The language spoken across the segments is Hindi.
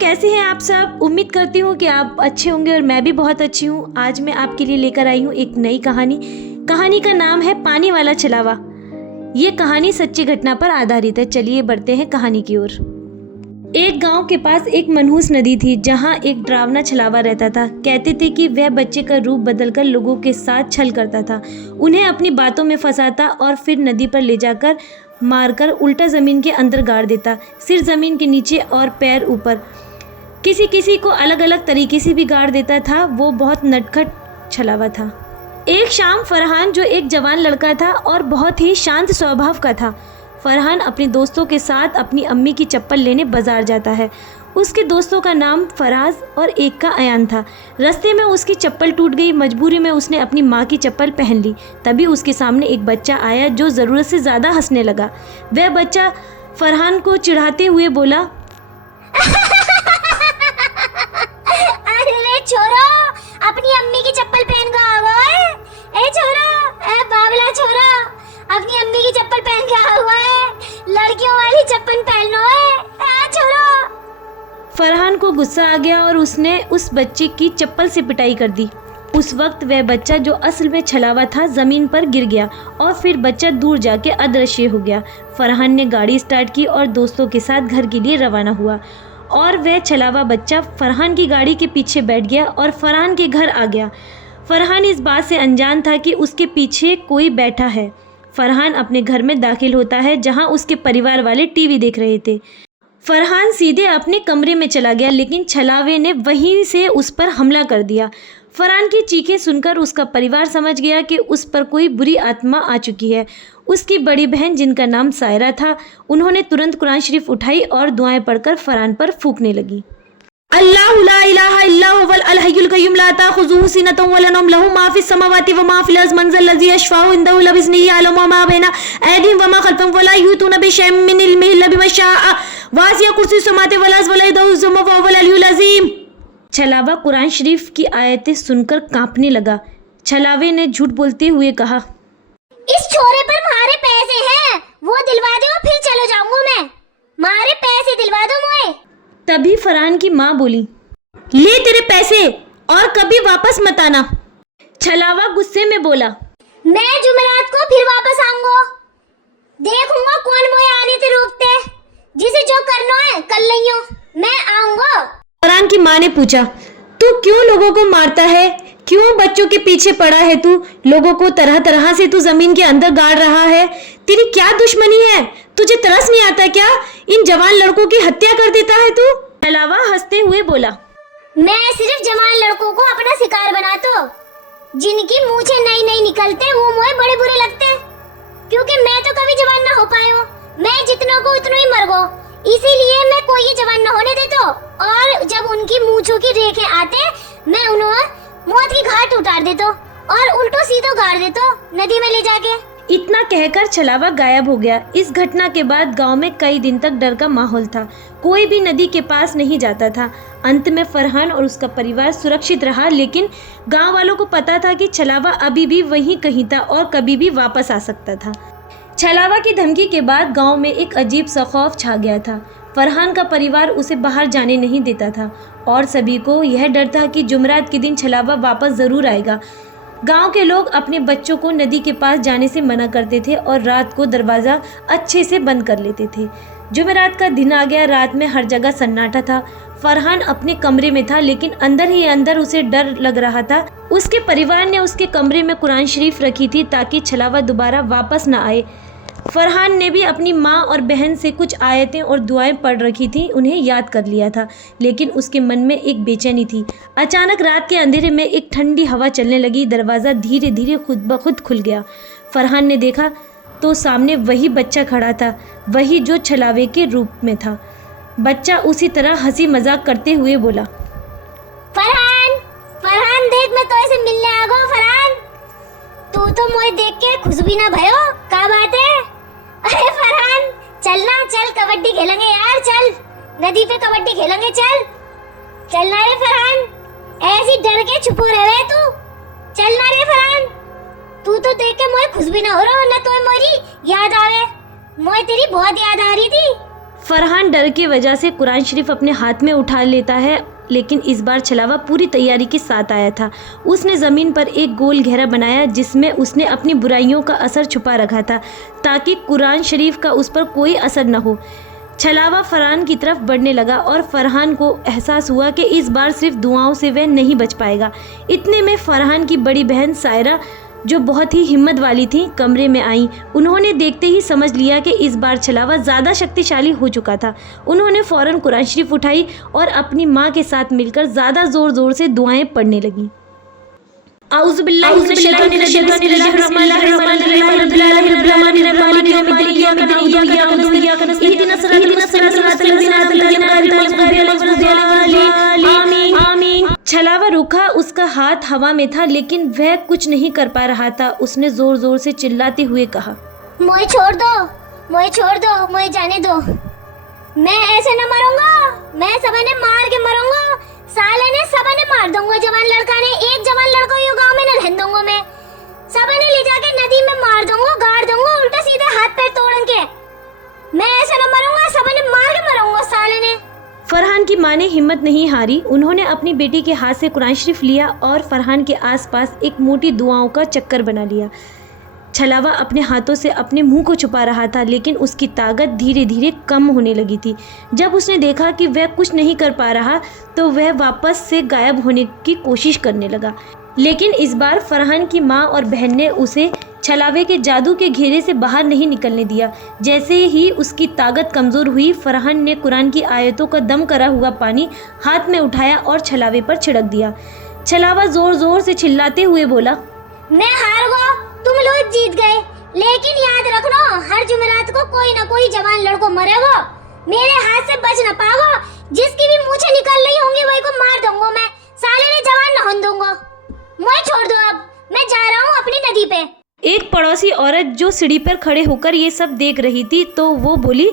कैसे हैं आप सब। उम्मीद करती हूँ कि आप अच्छे होंगे और मैं भी बहुत अच्छी हूँ। आज मैं आपके लिए लेकर आई हूँ एक नई कहानी का नाम है पानी वाला छलावा। ये कहानी सच्ची घटना पर आधारित है। चलिए बढ़ते हैं कहानी की ओर। एक गांव के पास एक मनहूस नदी थी जहां एक डरावना छलावा रहता था। कहते थे कि वह बच्चे का रूप बदलकर लोगों के साथ छल करता था, उन्हें अपनी बातों में फंसाता और फिर नदी पर ले जाकर मारकर उल्टा जमीन के अंदर गाड़ देता, सिर जमीन के नीचे और पैर ऊपर। किसी किसी को अलग अलग तरीके से भी गाड़ देता था। वो बहुत नटखट छलावा था। एक शाम फरहान, जो एक जवान लड़का था और बहुत ही शांत स्वभाव का था, फरहान अपने दोस्तों के साथ अपनी अम्मी की चप्पल लेने बाजार जाता है। उसके दोस्तों का नाम फराज और एक का अयान था। रास्ते में उसकी चप्पल टूट गई। मजबूरी में उसने अपनी माँ की चप्पल पहन ली। तभी उसके सामने एक बच्चा आया जो ज़रूरत से ज़्यादा हंसने लगा। वह बच्चा फरहान को चिढ़ाते हुए बोला, अरे छोरा, अपनी अम्मी की चप्पल पहन कर आ गया है। ए छोरा, ए बावला छोरा, अपनी अम्मी की चप्पल पहन के आ हुआ है। लड़कियों वाली चप्पल पहनो है। ए छोरा। फरहान को गुस्सा आ गया और उसने उस बच्चे की चप्पल से पिटाई कर दी। उस वक्त वह बच्चा, जो असल में छलावा था, ज़मीन पर गिर गया और फिर बच्चा दूर जाके अदृश्य हो गया। फरहान ने गाड़ी स्टार्ट की और दोस्तों के साथ घर के लिए रवाना हुआ और वह छलावा बच्चा फरहान की गाड़ी के पीछे बैठ गया और फरहान के घर आ गया। फरहान इस बात से अनजान था कि उसके पीछे कोई बैठा है। फरहान अपने घर में दाखिल होता है जहां उसके परिवार वाले टीवी देख रहे थे। फरहान सीधे अपने कमरे में चला गया, लेकिन छलावे ने वहीं से उस पर हमला कर दिया। फरहान की चीखें सुनकर उसका परिवार समझ गया कि उस पर कोई बुरी आत्मा आ चुकी है। उसकी बड़ी बहन, जिनका नाम सायरा था, उन्होंने तुरंत कुरान शरीफ उठाई और दुआएं पढ़कर फरहान पर फूंकने लगी। अल्लाहु ला इलाहा इल्ला हुवल हय्युल कय्यूम ला ताखुजुहु सिनतुन वला नौम लहु मा फिस समावाति व मा फिल अर्ज़ि मन ज़ल लज़ी यशफ़अउ इंदहु इल्ला बिइज़्निही यअलमु मा बैना ऐदिहिम व मा ख़ल्फ़हुम व ला युहीतूना बिशैइन मिन इल्मिही इल्ला बिमा शाअ वसिअ कुर्सियुहु समावाति वल अर्ज़ व ला यऊदुहु हिफ़्ज़ुहुमा व हुवल अलिय्युल अज़ीम। छलावा कुरान शरीफ की आयतें सुनकर कांपने लगा। छलावे ने झूठ बोलते हुए कहा, इस छोरे पर मारे पैसे हैं, वो दिलवा दो, फिर चलो जाऊंगा मैं। मारे पैसे दिलवा दो मुझे। तभी फरहान की माँ बोली, ले तेरे पैसे और कभी वापस मत आना। छलावा गुस्से में बोला, मैं जुमेरात को फिर वापस आऊंगा। देखूंगा कौन मुझे आने से रोकते। जिसे जो करना है कर लियो, मैं आऊंगा। फरहान की माँ ने पूछा, तू क्यों लोगों को मारता है? क्यों बच्चों के पीछे पड़ा है? तू लोगों को तरह तरह से तू जमीन के अंदर गाड़ रहा है। तेरी क्या दुश्मनी है? तुझे तरस नहीं आता क्या? इन जवान लड़कों की हत्या कर देता है तू। छलावा हंसते हुए बोला, मैं सिर्फ जवान लड़कों को अपना शिकार बनाता हूँ। जिनकी मूछें नई नई निकलते वो मुझे बड़े बुरे लगते, क्योंकि मैं तो कभी जवान ना हो पाया हूँ। मैं जितनों को उतनों ही मर गो, इसीलिए मैं कोई जवान ना होने देता। और जब उनकी मूछों की रेखे आते, मैं उन्हें मौत की घाट उतार देता और उल्टो सीधो गाड़ देता नदी में ले जाके। इतना कहकर छलावा गायब हो गया। इस घटना के बाद गांव में कई दिन तक डर का माहौल था। कोई भी नदी के पास नहीं जाता था। अंत में फरहान और उसका परिवार सुरक्षित रहा, लेकिन गांव वालों को पता था कि छलावा अभी भी वहीं कहीं था और कभी भी वापस आ सकता था। छलावा की धमकी के बाद गांव में एक अजीब सा खौफ छा गया था। फरहान का परिवार उसे बाहर जाने नहीं देता था और सभी को यह डर था कि जुमेरात के दिन छलावा वापस ज़रूर आएगा। गांव के लोग अपने बच्चों को नदी के पास जाने से मना करते थे और रात को दरवाज़ा अच्छे से बंद कर लेते थे। जुमेरात का दिन आ गया। रात में हर जगह सन्नाटा था। फरहान अपने कमरे में था, लेकिन अंदर ही अंदर उसे डर लग रहा था। उसके परिवार ने उसके कमरे में कुरान शरीफ रखी थी ताकि छलावा दोबारा वापस न आए। फरहान ने भी अपनी माँ और बहन से कुछ आयतें और दुआएं पढ़ रखी थी, उन्हें याद कर लिया था, लेकिन उसके मन में एक बेचैनी थी। अचानक रात के अंधेरे में एक ठंडी हवा चलने लगी। दरवाज़ा धीरे धीरे खुद ब खुद खुल गया। फरहान ने देखा तो सामने वही बच्चा खड़ा था, वही जो छलावे के रूप में था। बच्चा उसी तरह हंसी मजाक करते हुए बोला, फरहान, फरहान देख, मैं तो ऐसे मिलने आ गया। फरहान, तू तो मुझे देख के खुश भी ना भयो। क्या बात है? अरे फरहान, चलना, चल कबड्डी खेलेंगे यार। चल नदी पे कबड्डी खेलेंगे। चल चलना रे फरहान, ऐसी डर के छुपो रहे तू। चलना रे फरहान, तू तो देख के मुझे खुश भी ना हो रहा, ना तो मेरी याद आवे। मुझे तेरी बहुत याद आ रही थी। फरहान डर की वजह से कुरान शरीफ अपने हाथ में उठा लेता है, लेकिन इस बार छलावा पूरी तैयारी के साथ आया था। उसने ज़मीन पर एक गोल घेरा बनाया जिसमें उसने अपनी बुराइयों का असर छुपा रखा था ताकि कुरान शरीफ का उस पर कोई असर न हो। छलावा फरहान की तरफ बढ़ने लगा और फरहान को एहसास हुआ कि इस बार सिर्फ दुआओं से वह नहीं बच पाएगा। इतने में फरहान की बड़ी बहन सायरा, जो बहुत ही हिम्मत वाली थी, कमरे में आई। उन्होंने देखते ही समझ लिया कि इस बार छलावा ज़्यादा शक्तिशाली हो चुका था। उन्होंने फ़ौरन कुरान शरीफ उठाई और अपनी माँ के साथ मिलकर ज़्यादा ज़ोर ज़ोर से दुआएं पढ़ने लगीं। छलावा रुका, उसका हाथ हवा में था लेकिन वह कुछ नहीं कर पा रहा था। उसने जोर जोर से चिल्लाते हुए कहा, मुझे छोड़ दो, मुझे छोड़ दो, मुझे जाने दो। मैं ऐसे न मरूंगा, मैं सबने मार के मरूंगा। साले ने सबने मार दूंगा। जवान लड़का ने एक जवान लड़का यूं गांव में न रहने दूंगा। मैं सबने ले जाके नदी में मार दूंगा, गाड़ दूंगा, उल्टा सीधा हाथ पैर तोड़ के। मैं ऐसे न मरूंगा, सबने मार के मरूंगा साले ने। फरहान की माँ ने हिम्मत नहीं हारी। उन्होंने अपनी बेटी के हाथ से कुरान शरीफ लिया और फरहान के आसपास एक मोटी दुआओं का चक्कर बना लिया। छलावा अपने हाथों से अपने मुंह को छुपा रहा था लेकिन उसकी ताकत धीरे धीरे कम होने लगी थी। जब उसने देखा कि वह कुछ नहीं कर पा रहा तो वह वापस से गायब होने की कोशिश करने लगा। लेकिन इस बार फरहान की माँ और बहन ने उसे छलावे के जादू के घेरे से बाहर नहीं निकलने दिया। जैसे ही उसकी ताकत कमज़ोर हुई, फरहान ने कुरान की आयतों का दम करा हुआ पानी हाथ में उठाया और छलावे पर छिड़क दिया। छलावा ज़ोर ज़ोर से चिल्लाते हुए बोला, मैं हार गया, तुम लोग जीत गए। लेकिन याद रखना, हर जुमेरात को कोई ना कोई जवान लड़को मरेगा, मेरे हाथ से बच न पाएगा। जिसकी भी मूछें निकल रही होंगी वही को मार दूंगा। मैं साले ने जवान न होने दूंगा। मुझे छोड़ दो, अब मैं जा रहा हूँ अपनी नदी पे। एक पड़ोसी औरत जो सीढ़ी पर खड़े होकर ये सब देख रही थी तो वो बोली,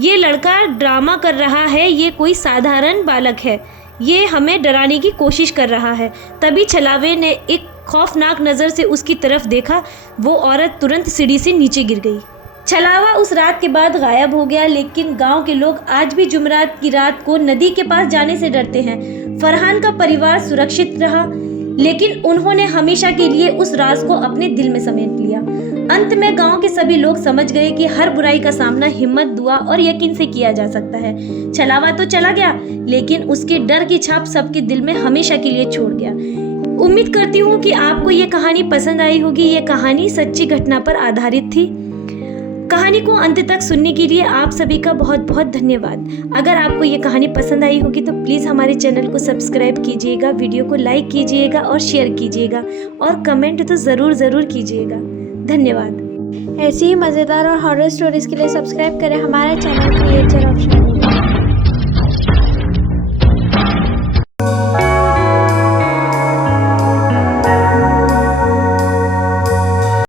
ये लड़का ड्रामा कर रहा है, ये कोई साधारण बालक है, ये हमें डराने की कोशिश कर रहा है। तभी छलावे ने एक खौफनाक नज़र से उसकी तरफ देखा। वो औरत तुरंत सीढ़ी से नीचे गिर गई। छलावा उस रात के बाद गायब हो गया, लेकिन गांव के लोग आज भी जुमेरात की रात को नदी के पास जाने से डरते हैं। फरहान का परिवार सुरक्षित रहा, लेकिन उन्होंने हमेशा के लिए उस राज को अपने दिल में समेट लिया। अंत में गांव के सभी लोग समझ गए कि हर बुराई का सामना हिम्मत, दुआ और यकीन से किया जा सकता है। छलावा तो चला गया, लेकिन उसके डर की छाप सबके दिल में हमेशा के लिए छोड़ गया। उम्मीद करती हूँ कि आपको ये कहानी पसंद आई होगी। ये कहानी सच्ची घटना पर आधारित थी। कहानी को अंत तक सुनने के लिए आप सभी का बहुत बहुत धन्यवाद। अगर आपको ये कहानी पसंद आई होगी तो प्लीज़ हमारे चैनल को सब्सक्राइब कीजिएगा, वीडियो को लाइक कीजिएगा और शेयर कीजिएगा और कमेंट तो ज़रूर कीजिएगा। धन्यवाद। ऐसी ही मज़ेदार और हॉरर स्टोरीज़ के लिए सब्सक्राइब करें हमारा चैनल क्रिएचर ऑप्शन।